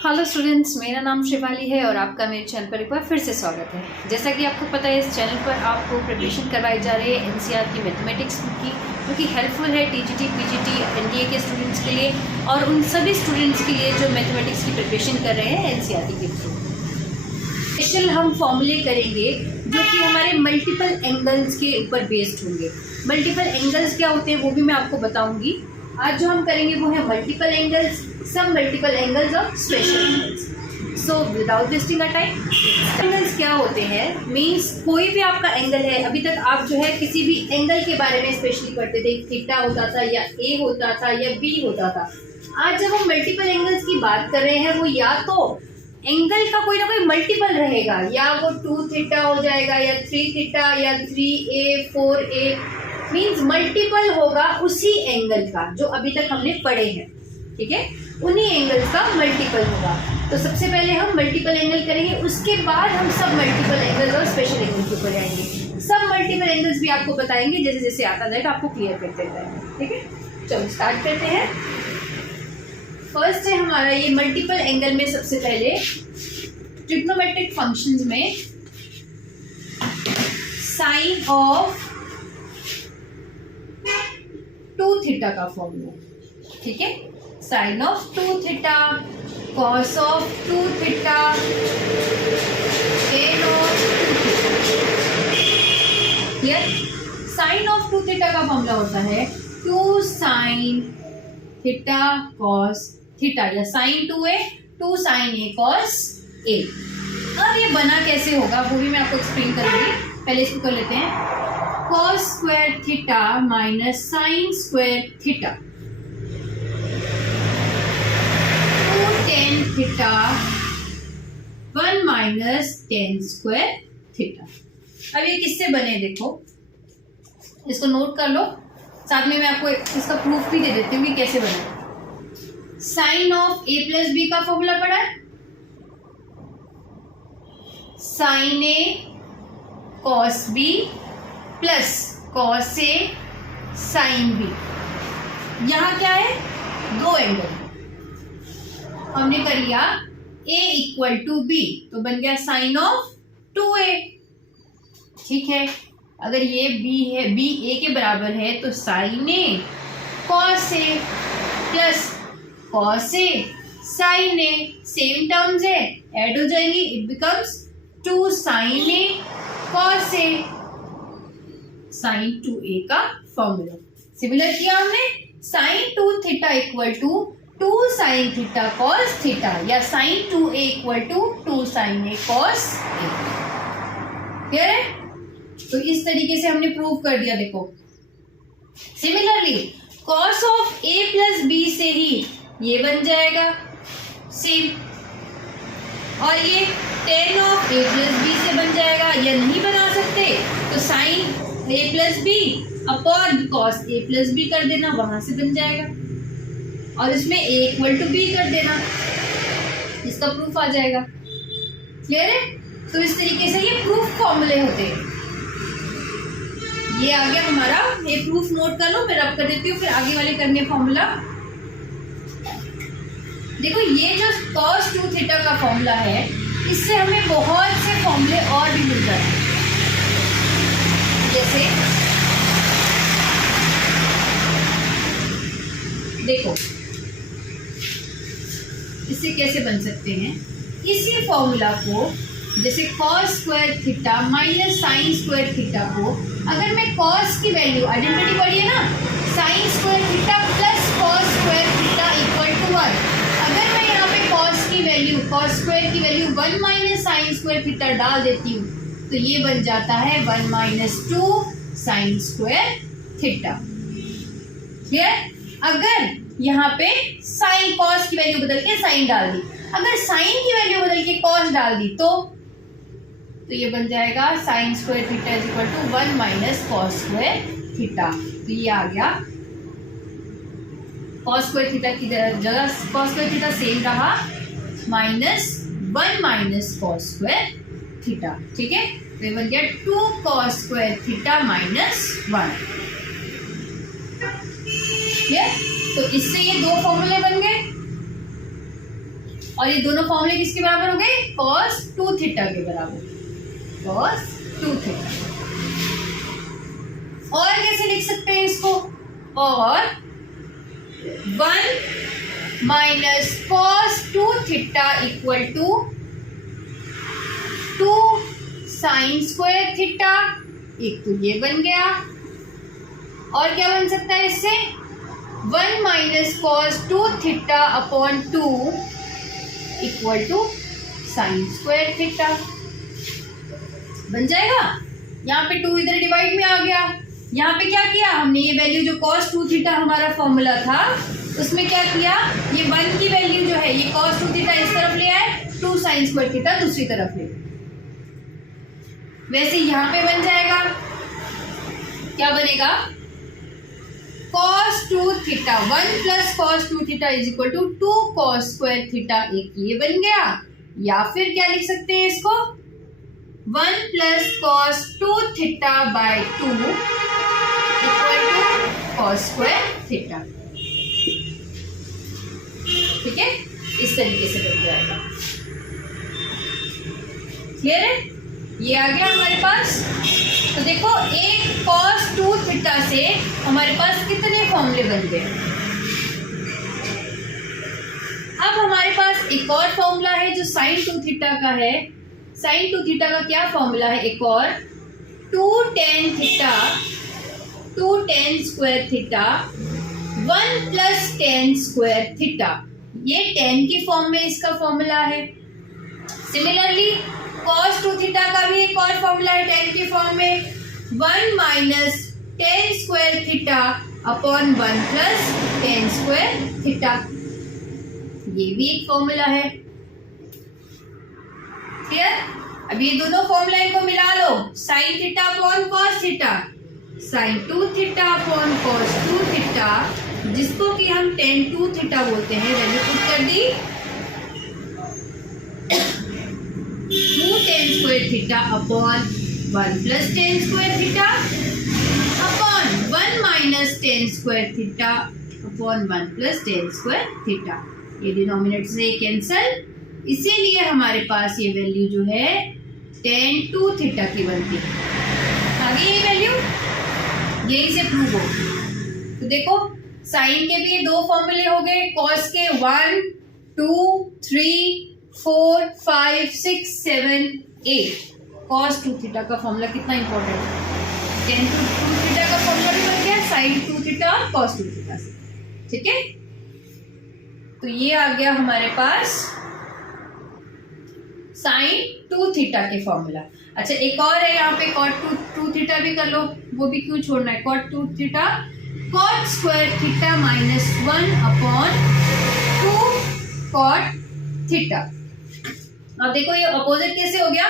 Hello students, मेरा नाम शिवाली है और आपका मेरे चैनल पर एक बार फिर से स्वागत है। जैसा कि आपको पता है, इस चैनल पर आपको प्रिपरेशन करवाई जा रही है एनसीईआरटी मैथमेटिक्स की, जो कि हेल्पफुल है टीजीटी, पीजीटी, एनडीए के स्टूडेंट्स के लिए और उन सभी स्टूडेंट्स के लिए जो मैथमेटिक्स की प्रिपरेशन कर रहे हैं एनसीईआरटी के थ्रू। स्पेशल हम फॉर्मूले करेंगे जो कि हमारे मल्टीपल एंगल्स के ऊपर बेस्ड होंगे। मल्टीपल एंगल्स क्या होते हैं वो भी मैं आपको बताऊँगी। आज जो हम करेंगे वो है मल्टीपल एंगल्स, सम मल्टीपल एंगल्स और special angles. So without wasting a time, angles क्या होते हैं मीन्स कोई भी आपका एंगल है। अभी तक आप जो है किसी भी एंगल के बारे में स्पेशली पढ़ते थे, थीटा होता था या ए होता था या बी होता था। आज जब हम मल्टीपल एंगल्स की बात कर रहे हैं, वो या तो एंगल का कोई ना कोई मल्टीपल रहेगा, या वो 2 थीटा हो जाएगा या 3 थीटा या 3a 4a, मीन्स मल्टीपल होगा उसी एंगल का जो अभी तक हमने पढ़े हैं। ठीक है, उन्हीं एंगल्स का मल्टीपल होगा। तो सबसे पहले हम मल्टीपल एंगल करेंगे, उसके बाद हम सब मल्टीपल एंगल्स और स्पेशल एंगल के ऊपर जाएंगे। सब मल्टीपल एंगल्स भी आपको बताएंगे, जैसे जैसे आता जाएगा आपको क्लियर करते जाएंगे। ठीक है, चलो स्टार्ट करते हैं। फर्स्ट है हमारा ये मल्टीपल एंगल में सबसे पहले ट्रिग्नोमेट्रिक फंक्शंस में साइन ऑफ 2 थीटा का फॉर्मूला। ठीक है, sine of 2 theta, cos of 2 theta, tan of 2 theta. Sine of 2 theta का फॉर्मूला होता है 2 साइन थीटा कॉस थीटा, या sine 2a 2 sine a cos a। अब ये बना कैसे होगा वो भी मैं आपको एक्सप्लेन करूंगी। पहले इसको कर लेते हैं, cos square theta minus sine square theta, 2 tan theta 1 minus ten square theta. अब ये किससे बने देखो, इसको नोट कर लो, साथ में मैं आपको इसका प्रूफ भी दे देती हूँ कि कैसे बने। Sine of a plus B का फॉर्मूला पढ़ा है, sine a cos b plus cos A sine B. यहां क्या है, दो एंगल हमने कर लिया, a इक्वल टू बी तो बन गया साइन ऑफ 2a। ठीक है, अगर ये b है, b a के बराबर है तो sine a cos a plus cos A sine a, same terms है, ऐड हो जाएंगी, it becomes 2 sine a cos A, sine 2a का फॉर्मूला। सिमिलर किया हमने, sine 2 theta equal to 2 sine theta cos theta, या sine 2a equal to 2 sine a cos a। Clear है? तो इस तरीके से हमने प्रूव कर दिया। देखो, similarly cos of a plus b से ही ये बन जाएगा सेम, और ये tan of a plus b से बन जाएगा, या नहीं बना सकते तो sine a plus B upon cos a plus B कर देना, वहां से बन जाएगा, और इसमें a इक्वल टू b कर देना, इसका प्रूफ आ जाएगा। क्लियर है? तो इस तरीके से ये प्रूफ फॉर्मूले होते हैं। ये आ गया हमारा, ये प्रूफ नोट कर लो, मैं रब कर देती हूँ, फिर आगे वाले करने फॉर्मूला। देखो, ये जो cos 2 थीटा का फॉर्मूला है, इससे हमें बहुत से फॉर्मूले और भी मिल जाते हैं। जैसे देखो, इससे कैसे बन सकते हैं, इसी फॉर्मूला को जैसे cos square theta minus sine square theta को, अगर मैं cos की वैल्यू, आइडेंटिटी पढ़िए ना, sine square theta plus cos square theta equal to 1। अगर मैं यहाँ पे cos की वैल्यू, cos स्क्वायर की value 1 minus sine square theta डाल देती हूँ तो ये बन जाता है 1 minus 2 sine square theta. Clear? अगर यहाँ पे साइन cos की वैल्यू बदल के साइन डाल दी, अगर साइन की वैल्यू बदल के cos डाल दी तो ये बन जाएगा sine square theta is equal to 1 minus cos square theta. तो ये आ गया, कॉस स्क्वायर थीटा की जगह कॉस स्क्वायर थीटा सेम रहा, minus 1 minus cos square theta. ठीक है, तो ये बन गया 2 कॉस स्क्वायर थीटा माइनस 1। तो इससे ये दो फॉर्मूले बन गए। और ये दोनों फॉर्मूले किसके बराबर हो गए? cos 2 थीटा के बराबर, cos 2 थीटा। और कैसे लिख सकते हैं इसको? और 1 minus cos 2 theta equal to 2 sine square theta, एक तो ये बन गया। और क्या बन सकता है इससे? 1 minus cos 2 theta upon 2 equal to sine square theta बन जाएगा। यहाँ पे 2 इधर डिवाइड में आ गया। यहाँ पे क्या किया हमने? ये वैल्यू जो cos 2 थीटा हमारा फॉर्मूला था उसमें क्या किया, ये 1 की वैल्यू जो है ये cos 2 थीटा इस तरफ ले आए, 2 साइन स्क्वायर थीटा दूसरी तरफ ले। वैसे यहाँ पे बन जाएगा, क्या बनेगा? cos 2 theta 1 plus cos 2 theta is equal to 2 cos square theta, एक ये बन गया। या फिर क्या लिख सकते हैं इसको? 1 plus cos 2 theta by 2 equal to cos square theta. ठीक है, इस तरीके से बन जाएगा। क्लियर है? ये आ गया हमारे पास। तो देखो एक cos 2 थीटा से हमारे पास कितने फॉर्मूले बन गए। अब हमारे पास एक और फॉर्मूला है जो sin 2 थीटा का है। sin 2 थीटा का क्या फॉर्मूला है? एक और 2 tan theta 2 tan square theta 1 plus tan square theta, ये tan की फॉर्म में इसका फॉर्मूला है। सिमिलरली cos 2 थीटा का भी एक और फॉर्मूला है tan की फॉर्म में, 1 minus tan square theta upon 1 plus tan square theta, ये भी एक फॉर्मूला है। क्लियर? अब ये दोनों फॉर्मूला को मिला लो, sin theta upon cos theta, sin 2 theta upon cos 2 theta, जिसको कि हम tan 2 थीटा बोलते हैं, वैल्यू पुट कर दी 2 tan square theta upon 1 plus tan square theta upon 1 minus tan square theta upon 1 plus tan square theta. ये denominator से cancel, इसीलिए हमारे पास ये वैल्यू जो है tan 2 थीटा की बनती है। आगे ये वैल्यू यही से प्रूव हो। तो देखो साइन के भी दो फॉर्मूले हो गए, कॉस के 1 2 3 4 5 6 7 8। cos 2 थीटा का फॉर्मूला कितना इंपॉर्टेंट है। tan 2 थीटा का फॉर्मूला भी बन गया sin 2 थीटा और cos 2 थीटा से। ठीक है, तो ये आ गया हमारे पास sin 2 थीटा के फॉर्मूला। अच्छा एक और है यहाँ पे cot 2 थीटा भी कर लो, वो भी क्यों छोड़ना है। cot 2 theta cot square theta minus 1 upon 2 cot theta. अब देखो ये अपोजिट कैसे हो गया,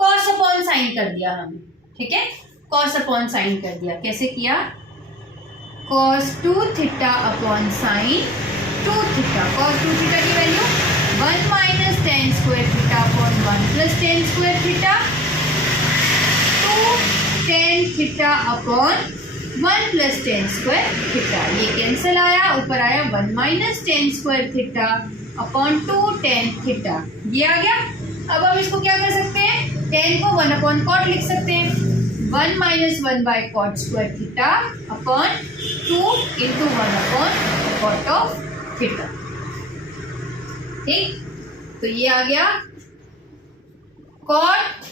cos अपॉन साइन कर दिया हमने। ठीक है, cos अपॉन साइन कर दिया। कैसे किया? cos 2 theta upon sine 2 theta. cos 2 theta की value 1 minus tan square theta upon 1 plus tan square theta, 2 tan theta upon 1 plus tan square theta. ये कैंसिल आया, ऊपर आया 1 minus tan square theta upon 2 tan theta, ये आ गया। अब हम इसको क्या कर सकते हैं, tan को 1 अपॉन कॉट लिख सकते हैं, 1 minus 1 by cot square theta upon 2 into 1 upon cot of theta. ठीक, तो ये आ गया cot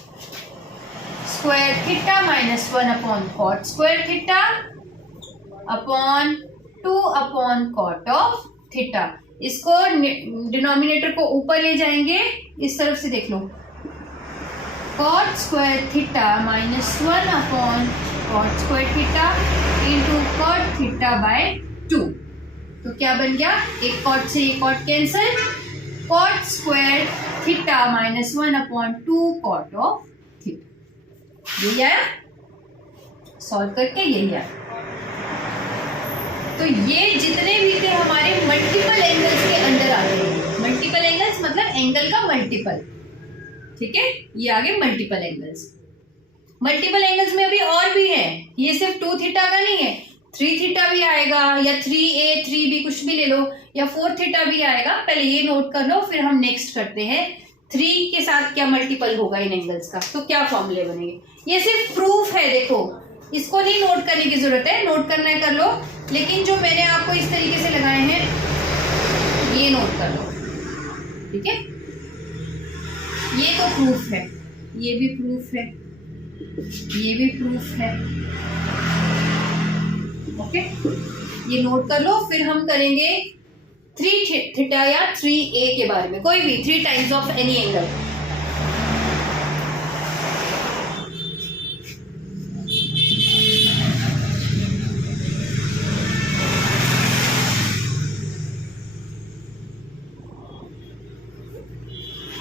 square theta minus 1 upon cot square theta upon 2 upon cot of theta. इसको डिनोमिनेटर को ऊपर ले जाएंगे, इस तरफ से देख लो, cot square theta minus 1 upon cot square theta into cot theta by 2। तो क्या बन गया, एक कॉट से एक cot cancel, cot square theta minus 1 upon 2 cot of theta. यही आया, सॉल्व करके यही आया। तो ये जितने भी थे हमारे मल्टीपल एंगल्स के अंदर आते हैं। मल्टीपल एंगल्स मतलब एंगल का मल्टीपल। ठीक है, ये आगे मल्टीपल एंगल्स। मल्टीपल एंगल्स में अभी और भी है, ये सिर्फ 2 थीटा का नहीं है, 3 थीटा भी आएगा, या 3A 3B कुछ भी ले लो, या 4 थीटा भी आएगा। पहले ये नोट कर लो, फिर हम नेक्स्ट करते हैं 3 के साथ क्या मल्टीपल होगा इन एंगल्स का, तो क्या फॉर्मूले बनेंगे। ये सिर्फ प्रूफ है, देखो इसको नहीं नोट करने की जरूरत है, नोट करना है कर लो, लेकिन जो मैंने आपको इस तरीके से लगाए हैं ये नोट कर लो, ठीक है। ये तो प्रूफ है, ये भी प्रूफ है, ये भी प्रूफ है, ओके। ये नोट कर लो, फिर हम करेंगे 3 थीटा या 3a के बारे में, कोई भी 3 times of any angle.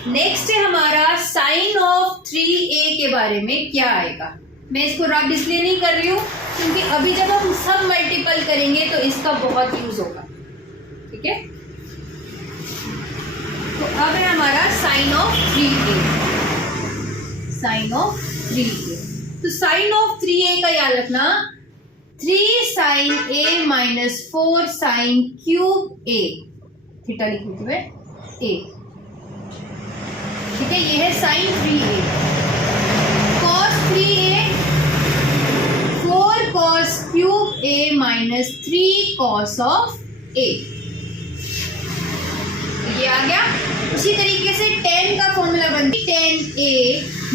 Next है हमारा साइन ऑफ 3a के बारे में क्या आएगा। मैं इसको रब इसलिए नहीं कर रही हूं क्योंकि अभी जब हम सब मल्टीपल करेंगे तो इसका बहुत यूज होगा, ठीक है। तो अब है हमारा sign of 3a, sign of 3a। तो साइन ऑफ 3a का याद रखना, 3 sine a minus 4 sine cube a, theta लिखी थी मैं a, ठीक है। ये है sine 3a। Cos 3a 4 cos cube a minus 3 cos of a, ये आ गया। उसी तरीके से tan का फॉर्मूला बनती है tan a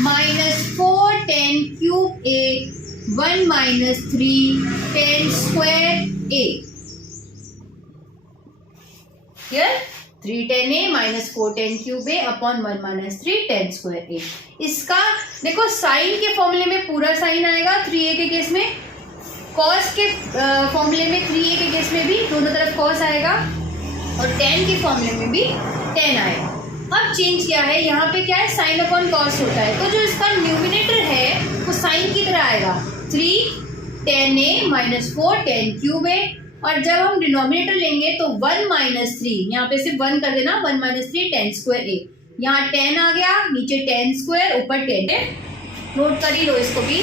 minus 4 tan cube a 1 minus 3 tan square a, clear. 3 tan a minus 4 tan cube a upon 1 minus 3 tan square a। इसका देखो साइन के फॉर्मूले में पूरा साइन आएगा 3a के केस में, कॉस के फॉर्मूले में 3a के केस में भी दोनों तरफ कॉस आएगा, और tan के फॉर्मूले में भी tan आएगा। अब चेंज क्या है, यहाँ पे क्या है, साइन अपॉन कॉस होता है, तो जो इसका न्यूमिनेटर है वो साइन की तरह आएगा, 3 tan a minus 4 tan cube a, और जब हम डिनोमिनेटर लेंगे तो 1 माइनस 3, यहाँ पे सिर्फ 1 कर देना, 1 माइनस 3 tan स्क्वायर a, यहाँ tan आ गया, नीचे tan स्क्वायर, ऊपर tan है, नोट कर ही लो इसको भी।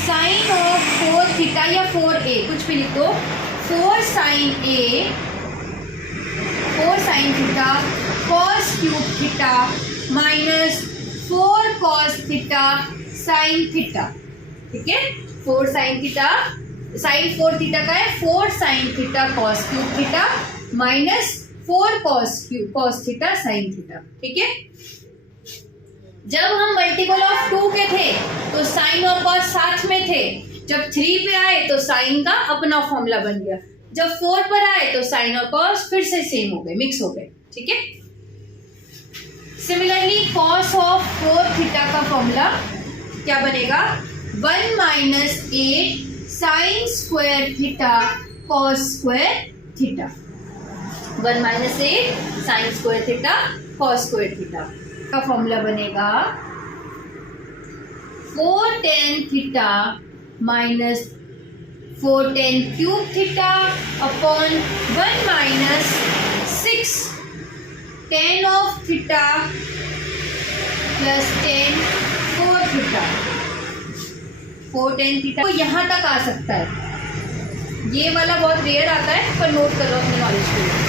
साइन ऑफ 4 थीटा या 4a कुछ भी लिख दो, 4 sine a 4 sine theta cos cube theta minus 4 cos theta sine theta, ठीक है। 4 साइन थीटा, साइन 4 थीटा का है 4 sine theta cos cube theta minus 4 cos theta sine theta, ठीक है। जब हम मल्टीपल ऑफ 2 के थे तो साइन और कॉस साथ में थे, जब 3 पे आए तो साइन का अपना फॉर्मूला बन गया, जब 4 पर आए तो साइन और कॉस फिर से सेम हो गए, मिक्स हो गए, ठीक है। सिमिलरली कॉस ऑफ 4 थीटा का फॉर्मूला क्या बनेगा, 1 minus 8 sign square theta cos square theta, 1 minus 8 sign square theta cos square theta का फॉर्मूला बनेगा 4 tan theta minus 4 tan cube theta upon 1 minus 6 tan of theta plus tan 4 theta, 4 tan theta तो यहाँ तक आ सकता है, ये वाला बहुत रेयर आता है पर नोट कर लो अपने नॉलेज के लिए।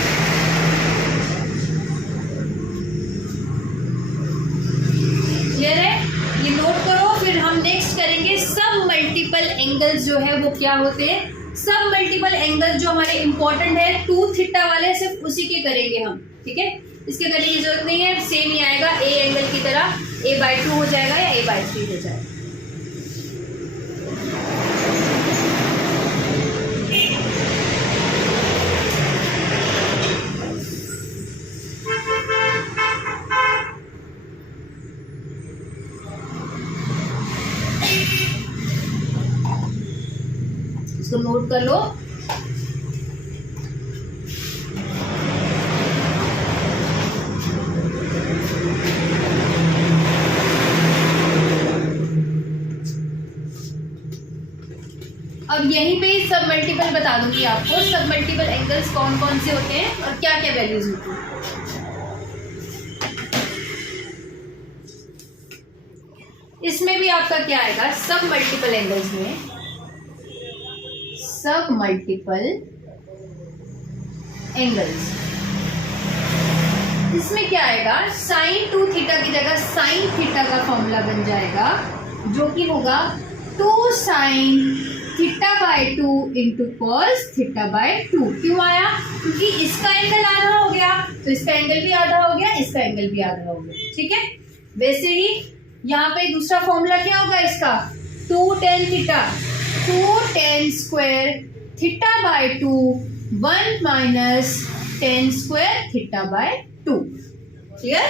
क्लियर है, ये नोट करो। फिर हम नेक्स्ट करेंगे सब मल्टीपल एंगल्स जो है वो क्या होते हैं। सब मल्टीपल एंगल्स जो हमारे इंपॉर्टेंट है 2 थीटा वाले, सिर्फ उसी के करेंगे हम, ठीक है। इसके करने की जरूरत नहीं है, सेम ही आएगा, ए एंगल की तरह a/2 हो जाएगा या a/3 हो जाएगा। इसको नोट कर लो। अब यहीं पे ही सब मल्टीपल बता दूंगी आपको, सब मल्टीपल एंगल्स कौन कौन से होते हैं और क्या क्या वैल्यूज होती है। इसमें भी आपका क्या आएगा, सब मल्टीपल एंगल्स में सब मल्टीपल एंगल्स इसमें क्या आएगा, साइन 2 थीटा की जगह साइन थीटा का फॉर्मूला बन जाएगा, जो कि होगा 2 sine theta by 2 into cos theta by 2। क्यों आया, क्योंकि इसका एंगल आधा हो गया तो इसका एंगल भी आधा हो गया, इसका एंगल भी आधा हो गया। ठीक है, वैसे ही यहाँ पे दूसरा फॉर्मूला क्या होगा इसका, 2 tan theta, 2 tan square theta by 2 1 minus tan square theta by 2। Clear,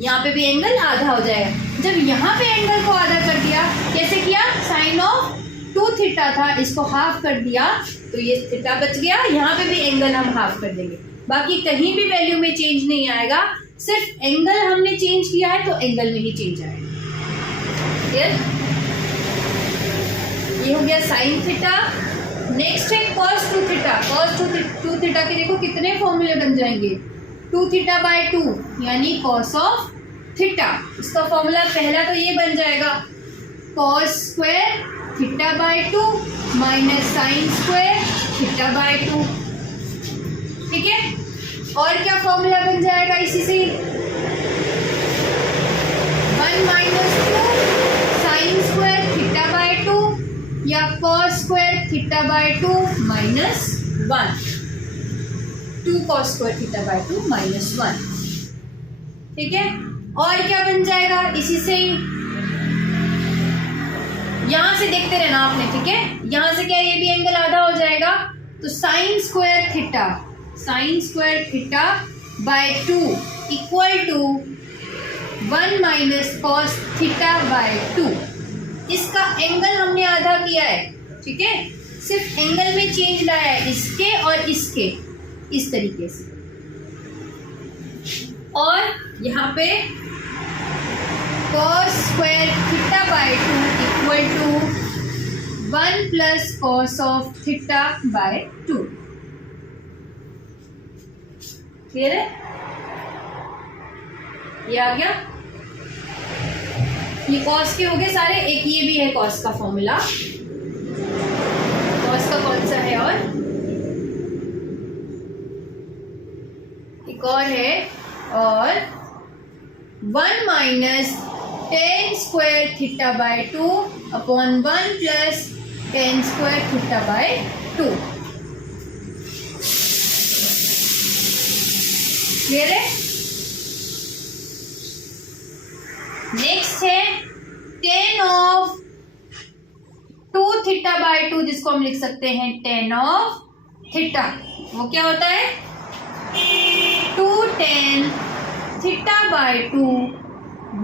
यहाँ पे भी एंगल आधा हो जाएगा। जब यहाँ पे एंगल को आधा कर दिया, कैसे किया, साइन ऑफ 2 थीटा था, इसको हाफ कर दिया तो ये थीटा बच गया, यहाँ पे भी एंगल हम हाफ कर देंगे, बाकी कहीं भी वैल्यू में चेंज नहीं आएगा, सिर्फ एंगल हमने चेंज किया है तो एंगल में ही चेंज आएगा। क्लियर, ये हो गया साइन थीटा। नेक्स्ट है कॉस 2 थीटा। कॉस 2 थीटा के देखो कितने फॉर्मूले बन जाएंगे, 2 थीटा बाय 2 यानी कॉस ऑफ थीटा। इसका फॉर्मूला पहला तो ये बन जाएगा, cos square theta by 2 minus sine square theta by 2। ठीक है, और क्या फॉर्मूला बन जाएगा इसी से, 1 minus 2 sine square theta by 2 या cos square theta by 2 minus 1, 2 cos square theta by 2 minus 1। ठीक है, और क्या बन जाएगा इसी से, यहां से देखते रहना आपने। ठीक है, यहां से क्या, ये भी एंगल आधा हो जाएगा तो sine square theta by 2 equal to 1 minus cos theta by 2। इसका एंगल हमने आधा किया है। ठीक है, सिर्फ एंगल में चेंज लाया है, इसके और इसके, इस तरीके से। और यहाँ पे cos square theta by 2 equal to 1 plus cos of theta by 2। Clear है, ये आ गया, ये कॉस के हो गए सारे। एक ये भी है कॉस का फॉर्मूला, कॉस का कौन सा है, और एक और है, और 1 minus tan square theta by 2 upon 1 plus tan square theta by 2। Clear है, नेक्स्ट है tan ऑफ 2 थीटा बाय 2, जिसको हम लिख सकते हैं tan ऑफ थीटा। वो क्या होता है, 2 tan theta by 2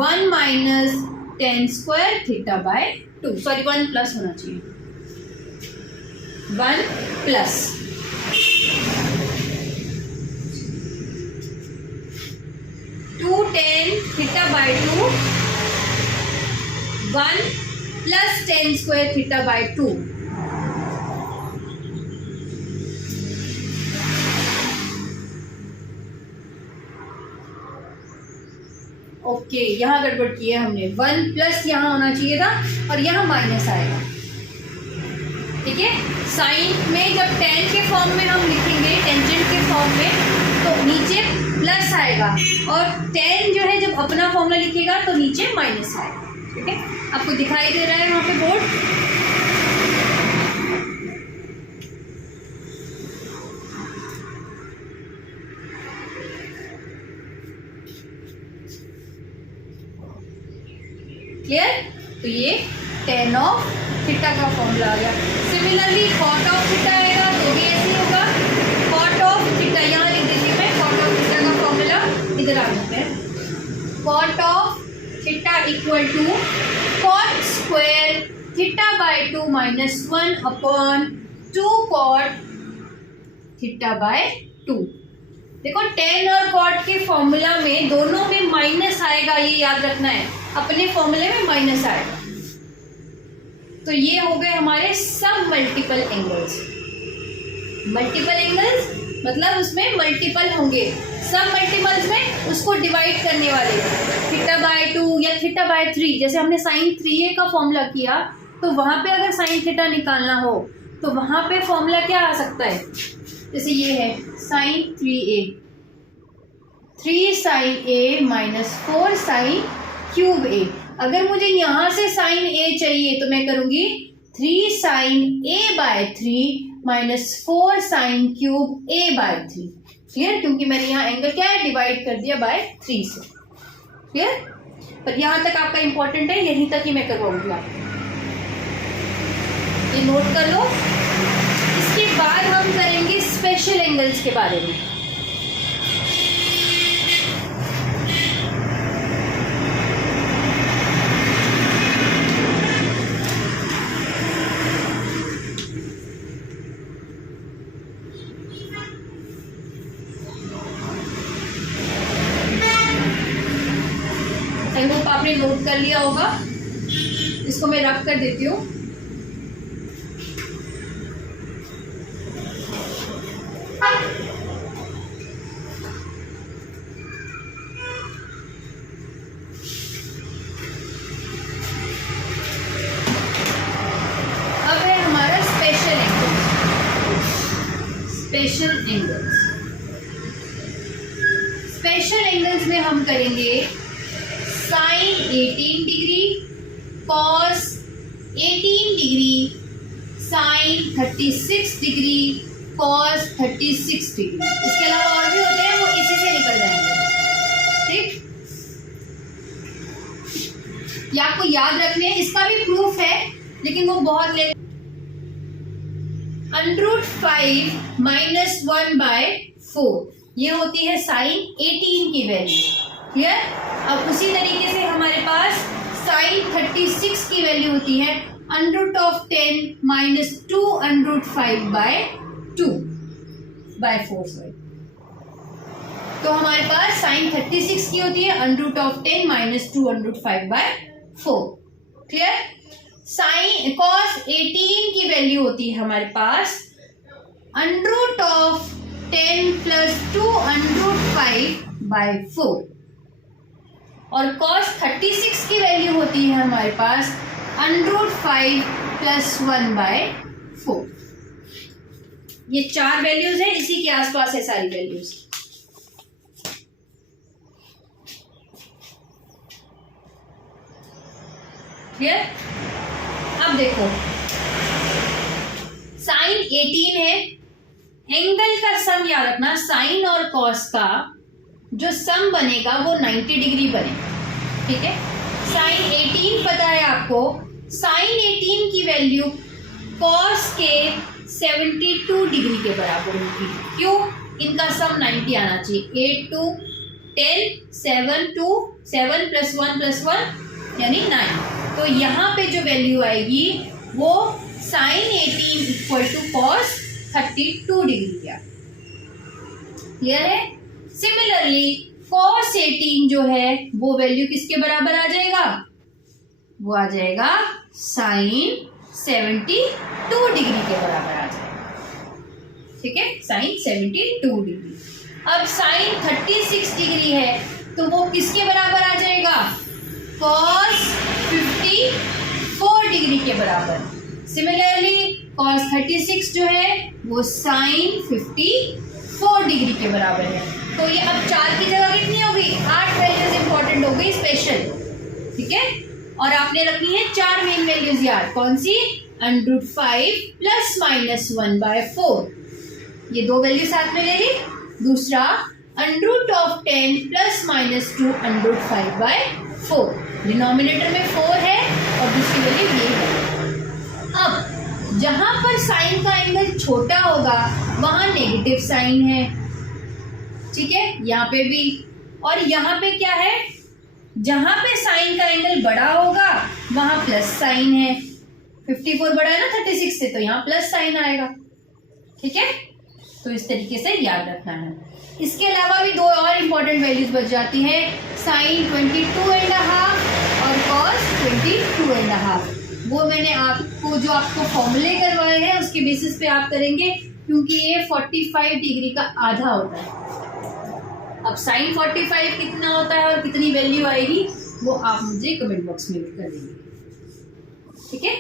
1 minus tan square theta by 2, sorry 1 plus होना चाहिए, 1 plus 2 tan theta by 2 1 plus tan square theta by 2। Okay, यहाँ गड़बड़ की है हमने, 1 प्लस यहाँ होना चाहिए था और यहाँ माइनस आएगा। ठीक है, साइन में जब tan के फॉर्म में हम लिखेंगे, टेंजेंट के फॉर्म में, तो नीचे प्लस आएगा, और tan जो है जब अपना फॉर्मूला लिखेगा तो नीचे माइनस आएगा। ठीक है, आपको दिखाई दे रहा है वहां पे बोर्ड। क्लियर, तो ये tan ऑफ थीटा का फॉर्मूला आ गया। सिमिलरली cot ऑफ थीटा आएगा तो भी ऐसे होगा, cot ऑफ थीटा यहाँ लिख देंगे मैं, cot ऑफ थीटा का फॉर्मूला इधर आ जाते हैं, cot of theta equal to cot square theta by 2 minus 1 upon 2 cot theta by 2। देखो tan और cot के फॉर्मूला में दोनों में माइनस आएगा, ये याद रखना है, अपने फॉर्मूले में माइनस आएगा। तो ये हो गए हमारे सब मल्टीपल एंगल्स। मल्टीपल एंगल्स मतलब उसमें मल्टीपल होंगे, सब मल्टीपल्स में उसको डिवाइड करने वाले, थीटा बाय 2 या थीटा बाय 3। जैसे हमने साइन 3a का फॉर्मूला किया, तो वहां पे अगर साइन थीटा निकालना हो तो वहां पे फॉर्मूला क्या आ सकता है, जैसे ये है साइन 3a, 3 साइन ए माइनस 4 साइन क्यूब ए। अगर मुझे यहां से साइन ए चाहिए तो मैं करूंगी 3 साइन ए बाय 3 माइनस 4 साइन क्यूब ए बाय 3। क्लियर? क्योंकि मैंने यहाँ एंगल क्या है, डिवाइड कर दिया बाय 3 से। क्लियर? पर यहां तक आपका इंपॉर्टेंट है, यहीं तक ही मैं करवाऊंगी आपको, ये नोट कर लो। इसके बाद हम करेंगे स्पेशल एंगल्स के बारे में। आई होप आपने नोट कर लिया होगा। इसको मैं रफ कर देती हूँ। अब है हमारा special angles. Special angles, special angles में हम करेंगे sine 18 degree, cos 18 degree, sine 36 degree, cos 36 degree. इसके अलावा और भी होते हैं, वो इसी से निकल जाएंगे। ठीक, ये आपको याद रखने हैं। इसका भी प्रूफ है लेकिन वो बहुत लेट। √5 माइनस 1/4 ये होती है साइन 18 की वैल्यू। क्लियर? अब उसी तरीके से हमारे पास साइन 36 की वैल्यू होती है √10 माइनस 2√5/4। तो हमारे पास साइन 36 की होती है √10 माइनस 2√5/4। क्लियर? साइन कॉस 18 की वैल्यू होती है हमारे पास √10 प्लस 2√5/4। और cos 36 की वैल्यू होती है हमारे पास √5 प्लस 1/4। ये 4 वैल्यूज है, इसी के आसपास है सारी वैल्यूज। क्लियर? अब देखो, साइन 18 है, एंगल का सम याद रखना, साइन और कॉस का जो सम बनेगा वो 90 डिग्री बनेगा। ठीक है? साइन 18 पता है आपको, साइन 18 की वैल्यू कॉस के 72 डिग्री के बराबर होगी। क्यों? इनका सम 90 आना चाहिए। 8 2 10 7 2 7 प्लस 1 प्लस 1 यानी 9। तो यहाँ पे जो वैल्यू आएगी वो sine 18 equal to cos 32 degree का। क्लियर है? सिमिलरली cos 18 जो है वो वैल्यू किसके बराबर आ जाएगा? वो आ जाएगा साइन 72 डिग्री के बराबर आ जाएगा। ठीक है? Sine 72 degree. अब साइन 36 डिग्री है तो वो किसके बराबर आ जाएगा? cos 54 डिग्री के बराबर। सिमिलरली cos 36 जो है वो साइन 54 डिग्री के बराबर है। तो ये अब 4 की जगह कितनी हो गई? 8 वैल्यूज इंपॉर्टेंट हो गई स्पेशल। ठीक है? और आपने रखनी है 4 मेन वैल्यूज यार। कौन सी? √5 प्लस माइनस 1/4, ये 2 वैल्यू साथ में ले ली। दूसरा √10 प्लस माइनस 2√5/4, डिनोमिनेटर में 4 है और दूसरी वैल्यू ये है। अब जहां पर साइन का एंगल छोटा होगा वहां नेगेटिव साइन है। ठीक है? यहाँ पे भी। और यहाँ पे क्या है? जहां पे साइन का एंगल बड़ा होगा वहां प्लस साइन है। 54 बड़ा है ना 36 से, तो यहाँ प्लस साइन आएगा। ठीक है? तो इस तरीके से याद रखना है। इसके अलावा भी 2 और इम्पोर्टेंट वैल्यूज बच जाती है, साइन 22.5 और कॉस 22.5। वो मैंने आपको जो आपको फॉर्मूले करवाए हैं उसके बेसिस पे आप करेंगे, क्योंकि ये 45 डिग्री का आधा होता है। अब साइन 45 कितना होता है और कितनी वैल्यू आएगी वो आप मुझे कमेंट बॉक्स में कर देंगे। ठीक है?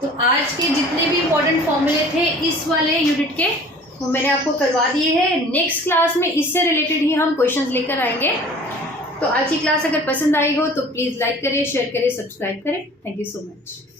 तो आज के जितने भी इम्पोर्टेंट फॉर्मूले थे इस वाले यूनिट के वो मैंने आपको करवा दिए हैं। नेक्स्ट क्लास में इससे रिलेटेड ही हम क्वेश्चंस लेकर आएंगे। तो आज की क्लास अगर पसंद आई हो तो प्लीज़ लाइक करें, शेयर करें, सब्सक्राइब करें। Thank you so much.